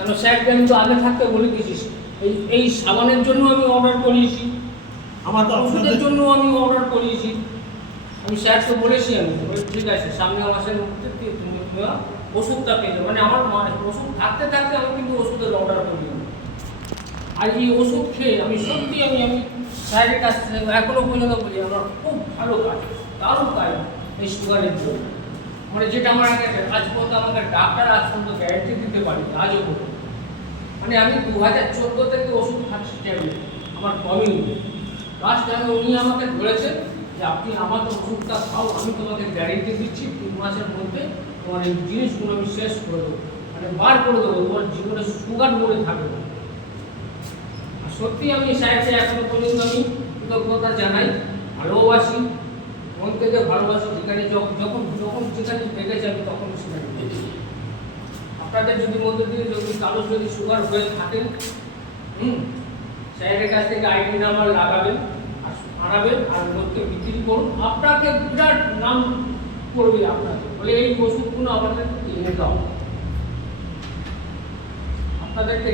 কেন স্যারকে আমি তো আগে থাকতে বলে দিয়েছি, এই সাবানের জন্য আমি অর্ডার করিয়েছি, আমার তো ওষুধের জন্য আমি অর্ডার করিয়েছি। আমি স্যারকে বলেছি, আমি ঠিক আছে সামনে মাসের মধ্যে তুমি ওষুধটা পেয়ে যাবে, মানে আমার ওষুধ থাকতে থাকতে আমি কিন্তু ওষুধের অর্ডার করি। আর এই ওষুধ খেয়ে আমি সত্যি আমি স্যারের কাছ থেকে এখনো পর্যন্ত বলি আমার খুব ভালো কাজ, দারুণ কাজ এই সুগারের জন্য। মানে যেটা আমার আগে আজ পর্যন্ত আমাকে ডাক্তার আজ পর্যন্ত গ্যারেন্টি দিতে পারি আজও পর্যন্ত। মানে আমি 2014 থেকে ওষুধ খাচ্ছি ট্যাবলেট, আমার কমেনি। লাস্ট টাইমে উনি আমাকে বলেছেন যে আপনি আমার ওষুধটা খাও, আমি তোমাকে গ্যারেন্টি দিচ্ছি 3 মাসের মধ্যে তোমার এই জিনিসগুলো আমি শেষ করে দেবো, মানে বার করে দেবো, তোমার জীবনে সুগার মরে থাকবে না। আর সত্যি আমি স্যারকে এখনো পর্যন্ত আমি কৃতজ্ঞতা জানাই, ভালোবাসি, মন থেকে ভালোবাসি। যেখানে যখন যখন যেখানে দেখেছি আমি তখন সেখানে দেখেছি। আপনাদের যদি মধ্যে দিয়ে যদি কারোর যদি সুগার হয়ে থাকেন, স্যারের কাছ থেকে আইডি নাম্বার লাগাবেন আর আনাবেন আর লোককে বিক্রি করুন, আপনাকে বিরাট নাম করবে আপনাকে, বলে এই ওষুধগুলো আমাদের এনে দাও। আপনাদেরকে